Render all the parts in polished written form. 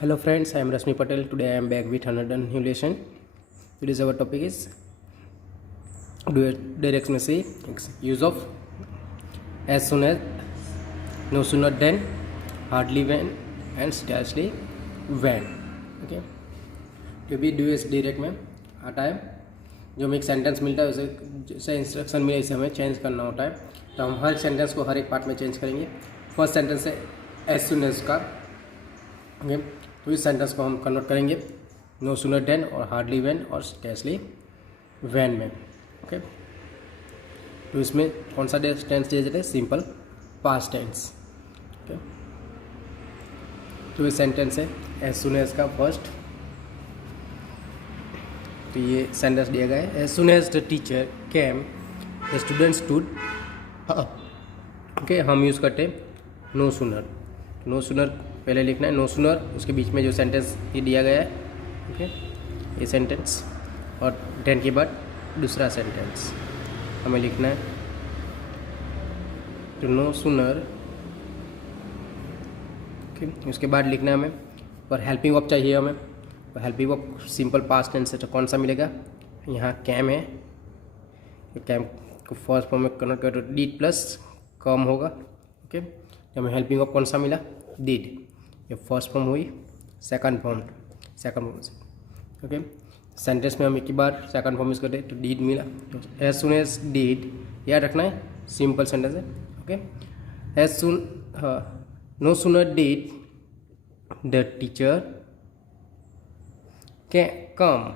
Hello friends, I am Rashmi Patel. Today I am back with another new lesson. Today's our topic is direct message use of as soon as, no sooner than, hardly when and scarcely when. Okay, जो भी ड्यूएस direct में आता है, जो हमें एक sentence मिलता है उसे जैसे इंस्ट्रक्शन मिले इसे हमें चेंज करना होता है, तो हम हर सेंटेंस को हर एक पार्ट में चेंज करेंगे। फर्स्ट सेंटेंस है एज सुन एज का, ओके, तो इस सेंटेंस को हम कन्वर्ट करेंगे नो सूनर देन और हार्डली वेन और स्कैर्सली वैन में। ओके, तो इसमें कौन सा टेंस दिया जाता है? Simple past tense. ओके, तो ये सेंटेंस है एज सुन एज का फर्स्ट। तो ये सेंटेंस दिया गया है as soon as the teacher came the student stood. Okay, हम यूज़ करते हैं नो सूनर। नो सूनर पहले लिखना है, नो सूनर उसके बीच में जो सेंटेंस ये दिया गया है, ओके, ये सेंटेंस, और देन के बाद दूसरा सेंटेंस हमें लिखना है। तो नो सूनर, ओके, उसके बाद लिखना है हमें और हेल्पिंग वर्ब चाहिए हमें। तो helping verb simple past tense है, तो कौन सा मिलेगा? यहाँ कैम है, कैम को फर्स्ट फॉर्म में कन्वर्ट करो तो डिड प्लस कम होगा। ओके, तो हमें हेल्पिंग वर्ब कौन सा मिला? डिड। ये फर्स्ट फॉर्म हुई, सेकंड फॉर्म से। ओके, सेंटेंस में हम एक ही बार सेकंड फॉर्म यूज करते हैं, तो डिड मिला। तो एज सुन एज डिड, याद रखना है, सिंपल सेंटेंस है। Okay, as soon, no sooner did the teacher come.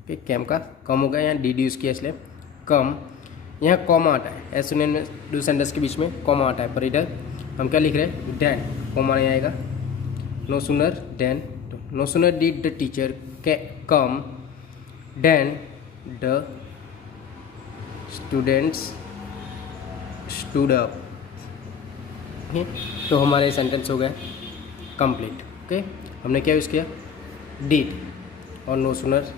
Okay, came का कम हो गया, यहाँ डिड यूज़ किया इसलिए कम। यहाँ कॉमा आता है, एज सुन में दो सेंटेंस के बीच में कॉमा आता है, पर इधर हम क्या लिख रहे हैं? देन, कॉमा नहीं आएगा। नो सूनर देन, तो no sooner did the teacher come then the students stood up. तो हमारे सेंटेंस हो गए कंप्लीट। ओके, हमने क्या यूज़ किया? डिड और नो सूनर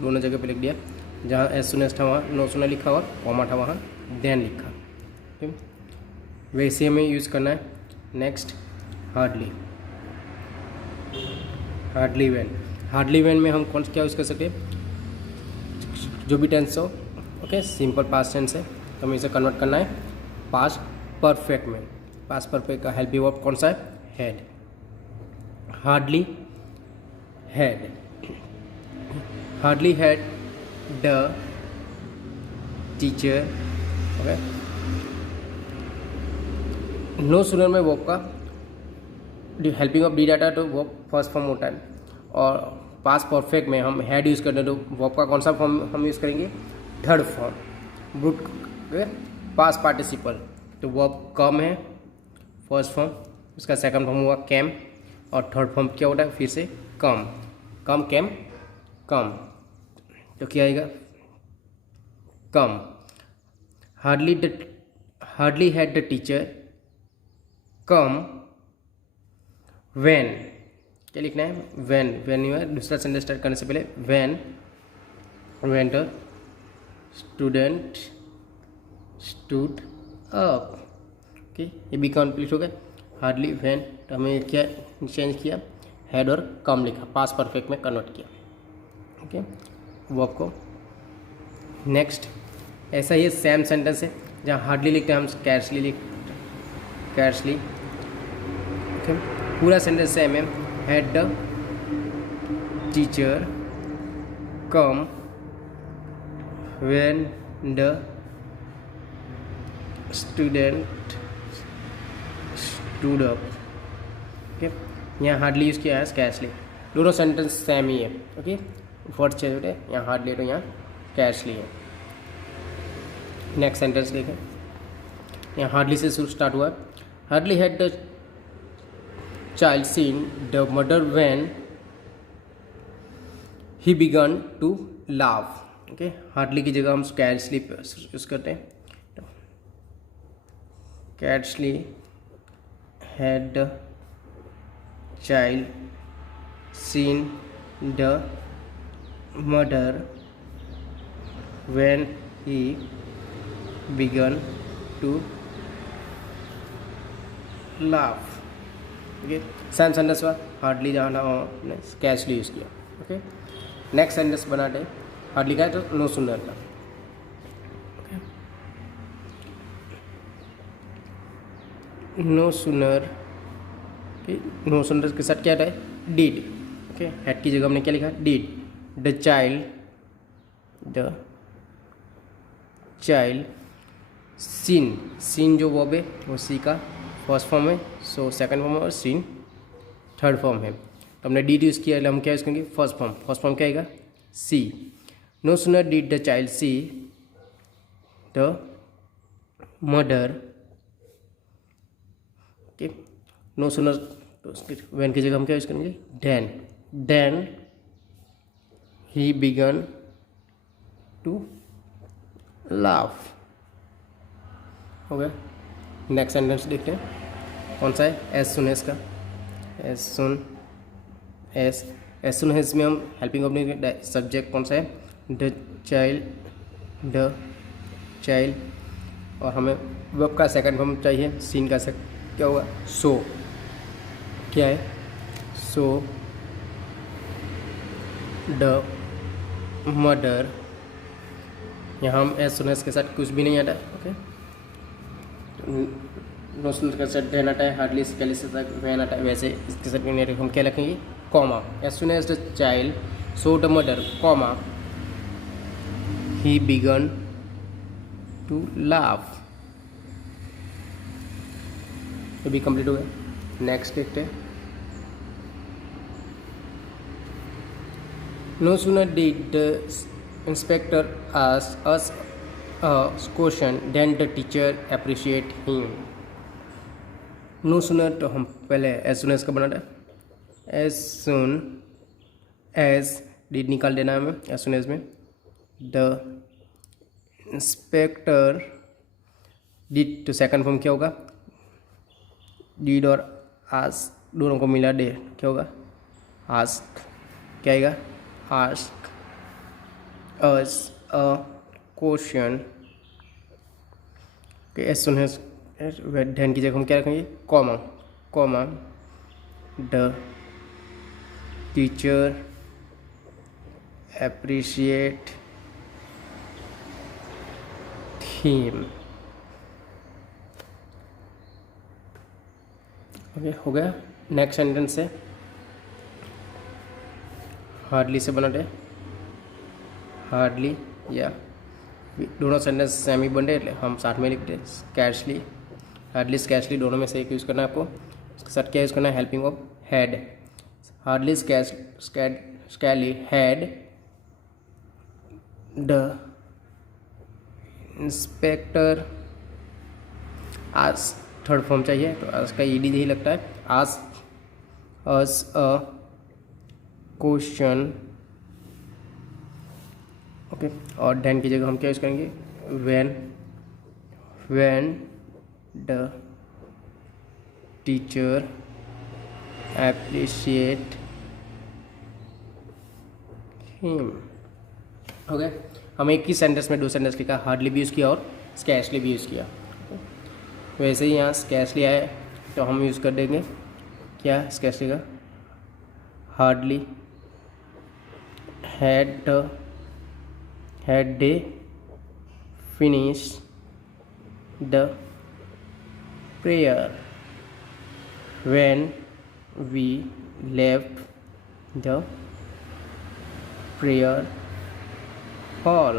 दोनों जगह पे लिख दिया। जहाँ एज सुनेस्ट था वहाँ नो सूनर लिखा और कॉमा था वहाँ देन लिखा। ओके, वैसे हमें यूज़ करना है। Next hardly, hardly when. Hardly when में हम कौन क्या यूज़ कर सकते हैं? जो भी टेंस हो, ओके, सिंपल पास्ट टेंस है, तो हमें इसे कन्वर्ट करना है पास्ट परफेक्ट में। पास्ट परफेक्ट का हेल्पिंग वर्ब कौन सा है? Had. Hardly had, hardly had the teacher. Okay, no sooner में वर्ब का हेल्पिंग ऑफ डी डाटा तो वर्ब फर्स्ट फॉर्म होता है, और पास्ट परफेक्ट में हम हैड यूज़ करते हैं, तो वर्ब का कौन सा फॉर्म हम यूज़ करेंगे? Third form, brute past participle. तो वर्ब कम है फर्स्ट फॉर्म, उसका सेकंड फॉर्म हुआ कैम, और थर्ड फॉर्म क्या होता है? फिर से कम, कम कैम कम, तो क्या आएगा? Come. Hardly had the teacher come when, क्या लिखना है? व्हेन यू है, दूसरा सेंटेंस स्टार्ट करने से पहले when the student stood up. Okay, ये भी कंप्लीट हो गया। हार्डली व्हेन, तो हमें क्या चेंज किया? हैड और कम लिखा, पास्ट परफेक्ट में कन्वर्ट किया। ओके, वर्ब को। नेक्स्ट ऐसा ही सेम सेंटेंस है, जहाँ हार्डली लिखते हैं हम स्कैर्सली स्कैर्सली। ओके, पूरा सेंटेंस सेम है। Had the teacher come when the student stood up. Okay, यहाँ हार्डली यूज़ किया है, स्कैर्सली, दोनों सेंटेंस सेम ही है। ओके, फर्स्ट चेंज है, यहाँ हार्डली तो यहाँ स्कैर्सली है। नेक्स्ट सेंटेंस देखें, यहाँ हार्डली से स्टार्ट हुआ। Hardly had the child seen the mother when he began to laugh. Okay, hardly की जगह हम स्कैर्सली यूज़ करते हैं। Scarcely had the child seen the mother when he began to laugh। Okay, same sentence हुआ hardly जाना हमने scarcely use किया। Okay, next sentence बनाते हैं हार्डली का है तो नो सुनर का। नो सुनर, नो सुनर के साथ क्या है डिड। ओके, हेड की जगह हमने क्या लिखा डिड। द चाइल्ड सीन जो वर्ब है वो सी का फर्स्ट फॉर्म है, सो सेकंड फॉर्म और सीन थर्ड फॉर्म है। तो हमने डिड यूज़ किया, हम क्या यूज़ करेंगे फर्स्ट फॉर्म क्या आएगा see. No sooner did the child see the mother. Okay, no sooner when की जगह हम क्या यूज़ करेंगे then he began to laugh. हो गया। नेक्स्ट सेंटेंस देखते हैं कौन सा है एज सुन एज का। एज सुन एज में हम हेल्पिंग ऑफ सब्जेक्ट कौन सा है द चाइल्ड और हमें वर्ब का सेकंड फॉर्म चाहिए सीन का क्या होगा सो। क्या है सो द मदर। यहाँ हम एज सुन एज के साथ कुछ भी नहीं आता। ओके, नो सुनर के साथ डेन आता है, हार्डली स्केली से साथ वैन आता है, वैसे इसके साथ नहीं हम क्या लिखेंगे comma. As soon as the child saw the mother comma he began to laugh. ये भी कंप्लीट हो गया। नेक्स्ट देखते हैं no sooner did the inspector asked us a question then the teacher appreciate him। No sooner तो हम पहले as soon as का बनाना है। एज सुन एज डिड निकाल देना है हमें एज सुन एज में। द इंस्पेक्टर डिड तो सेकंड फॉर्म क्या होगा डिड और आस्क दोनों को मिला दे क्या होगा आस्क। क्या आएगा ask us a question। As soon as ध्यान की जगह हम क्या रखेंगे comma the teacher appreciate him. Okay, हो गया। नेक्स्ट सेंटेंस है हार्डली से बनाते हार्डली या दोनों सेंटेंस सेम ही बन रहे हम साथ में लिखते हैं स्कैर्सली हार्डली स्कैर्सली दोनों में से एक यूज़ करना है आपको। इसके साथ क्या यूज़ करना है helping of head. Hardly scarcely had the inspector आज थर्ड फॉर्म चाहिए तो आज का ईडी यही लगता है ask us a question. Okay, और देन की जगह हम क्या यूज़ करेंगे when the teacher appreciate him. हो गया। हम एक ही सेंटेंस में दो सेंटेंस लिखा हार्डली भी यूज़ किया और स्कैर्सली भी यूज़ किया। वैसे ही यहाँ स्कैर्सली आए तो हम यूज़ कर देंगे क्या स्कैर्सली का hardly had they finished the prayer when we left the prayer hall।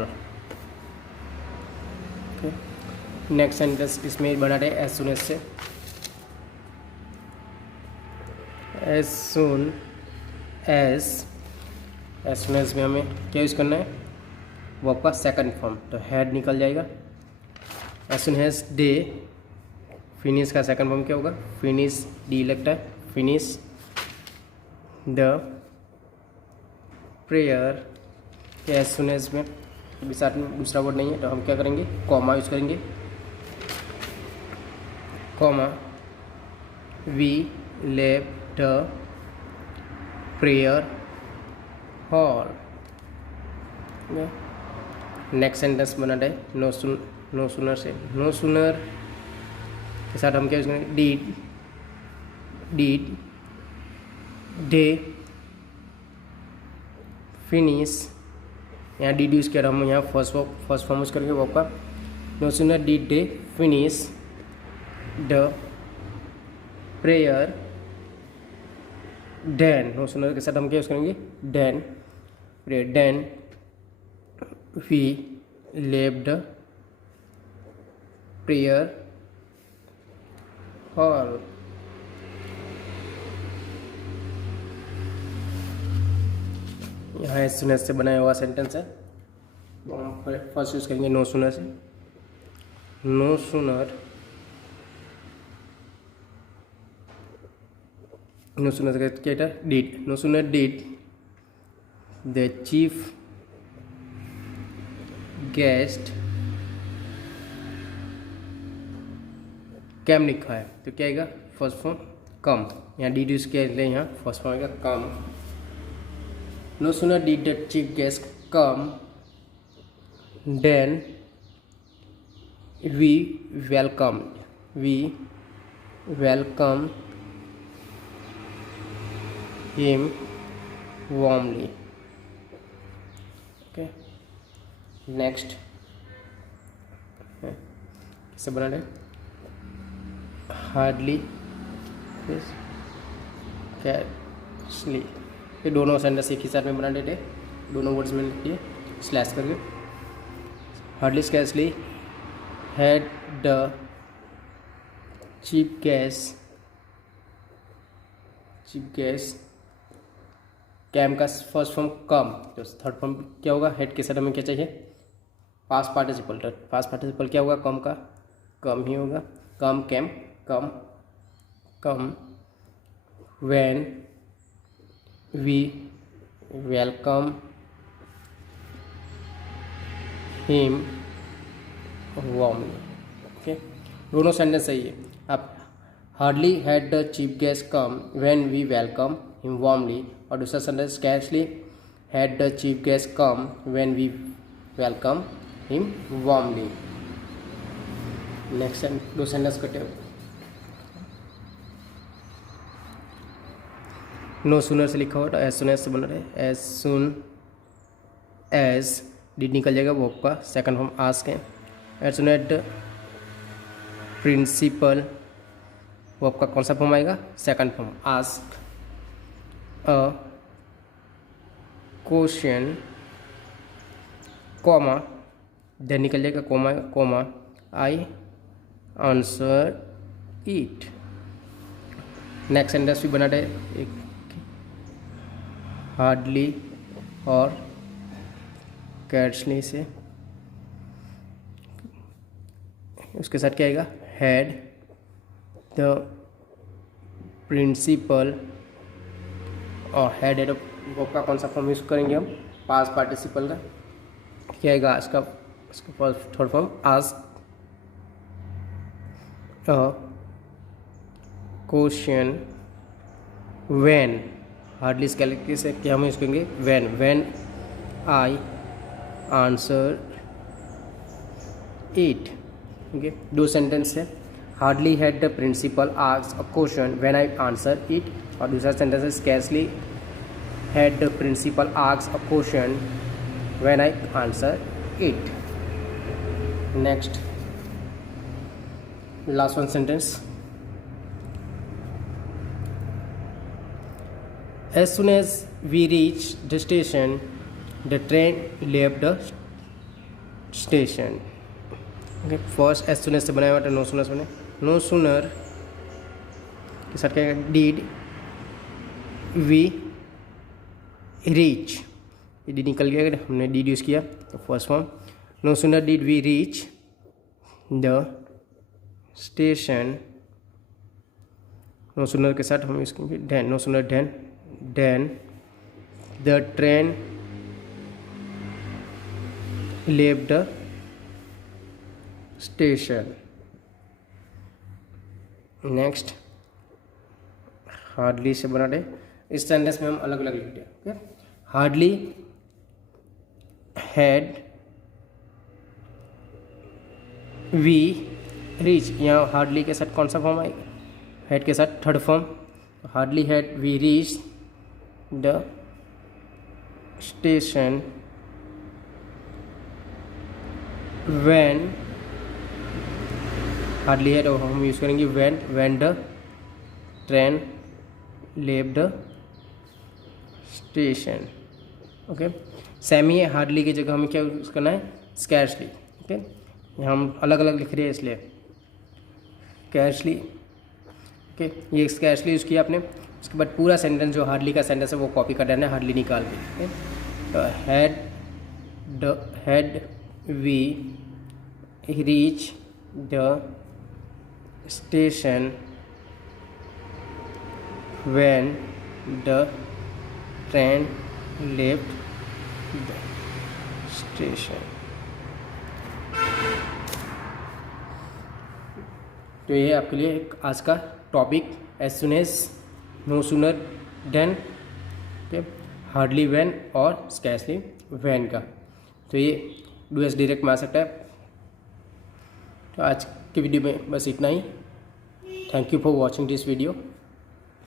okay, next sentence इसमें बना रहे एज सुन एज से। एज सुन एज में हमें क्या यूज़ करना है वर्ब का सेकंड फॉर्म तो हैड निकल जाएगा। As soon as they finish का सेकंड फॉर्म क्या होगा फिनिश डी लगता है finish the prayer. As soon as में अभी साथ में दूसरा वर्ड नहीं है तो हम क्या करेंगे कॉमा यूज़ करेंगे comma we left the prayer hall. Next sentence बना रहे नो सुनर से। नो सुनर के साथ हम क्या यूज़ करेंगे डिड दे फिनिश, यहाँ डिड यूज़ किया हम यहाँ फर्स्ट फॉर्म यूज़ करेंगे वर्ब का। No sooner did they finish the prayer then, no sooner के साथ हम क्या यूज़ करेंगे then, prayer then we left the prayer hall. यहाँ एज सून एज से बनाया हुआ सेंटेंस है, तो हम फर्स्ट यूज़ करेंगे नो सूनर से। नो सूनर से क्या था did, no sooner did the chief guest cam लिखा है तो क्या आएगा फर्स्ट फॉर्म कम, यहाँ डिड यूज़ किया इसलिए यहाँ फर्स्ट फॉर्म आएगा come. No sooner did the chief guest come then we welcome him warmly। Okay next कैसे बना रहे हार्डली कैशली, ये दोनों सेंटेंस एक ही साथ में बना देते, दोनों वर्ड्स में लिख दिए स्लैश करके। Hardly scarcely had the chief guest came का फर्स्ट फॉर्म कम, तो थर्ड फॉर्म क्या होगा हेड के साथ हमें क्या चाहिए पास्ट पार्टिसिपल, तो पास्ट पार्टिसिपल क्या होगा कम का कम ही होगा, come came come when we welcome him warmly. Okay दोनों सेंटेंस सही है। अब hardly had the chief guest come when we welcome him warmly, और दूसरा sentence scarcely had the chief guest come when we welcome him warmly. Next दो sentence कटे no sooner से लिखा हुआ तो एज सुन एज से बना रहे, एज सुन एज डिड निकल जाएगा वो आपका सेकंड फॉर्म आस्क है। As soon as the principal वो आपका कौन सा फॉर्म आएगा second form ask a question comma then निकल जाएगा comma I answer it. Next sentence भी बना रहे एक हार्डली और कैट्सली से, उसके साथ क्या आएगा हैड द प्रिंसिपल, और हैड एड वर्ब का कौन सा फॉर्म यूज़ करेंगे हम पास्ट पार्टिसिपल का क्या आएगा इसका third form ask a question when, hardly scarcely से क्या हम यूज़ करेंगे when I answer it. Okay दो सेंटेंस है hardly had the principal ask a question when I answer it, और दूसरा सेंटेंस है scarcely had the principal ask a question when I answer it. Next last one sentence, as soon as we reached the station the train left the station। Okay first as soon से बनाया हुआ था no sooner से बने, no sooner के साथ क्या did we reach, ये डी निकल गया हमने डिड यूज़ किया तो first form no sooner did we reach the station, no sooner के साथ हम यूज़ करेंगे then, no sooner then the train left the station। Next hardly से बना दे, इस सेंटेंस में हम अलग अलग लिखते हैं। Okay hardly had we reach, यहाँ हार्डली के साथ कौन सा फॉर्म आएगा हैड के साथ third form hardly had we reach the station when, hardly had और हम यूज़ करेंगे when the train leave the station. Okay, semi hardly की जगह हमें क्या यूज़ करना है, स्कैर्सली। ओके, हम अलग अलग लिख रहे हैं इसलिए स्कैर्सली। ओके, ये स्कैर्सली यूज़ किया आपने। उसके बाद पूरा सेंटेंस जो हार्डली का सेंटेंस है वो कॉपी कर देना है, हार्डली निकाल के। ओके, तो had we reach the station when the train left the station. तो ये आपके लिए एक आज का topic, as soon as, no sooner then, hardly when और स्कैर्सली व्हेन का। तो ये डू एस डायरेक्ट में आ सकता है। तो आज की वीडियो में बस इतना ही। Thank you for watching this video.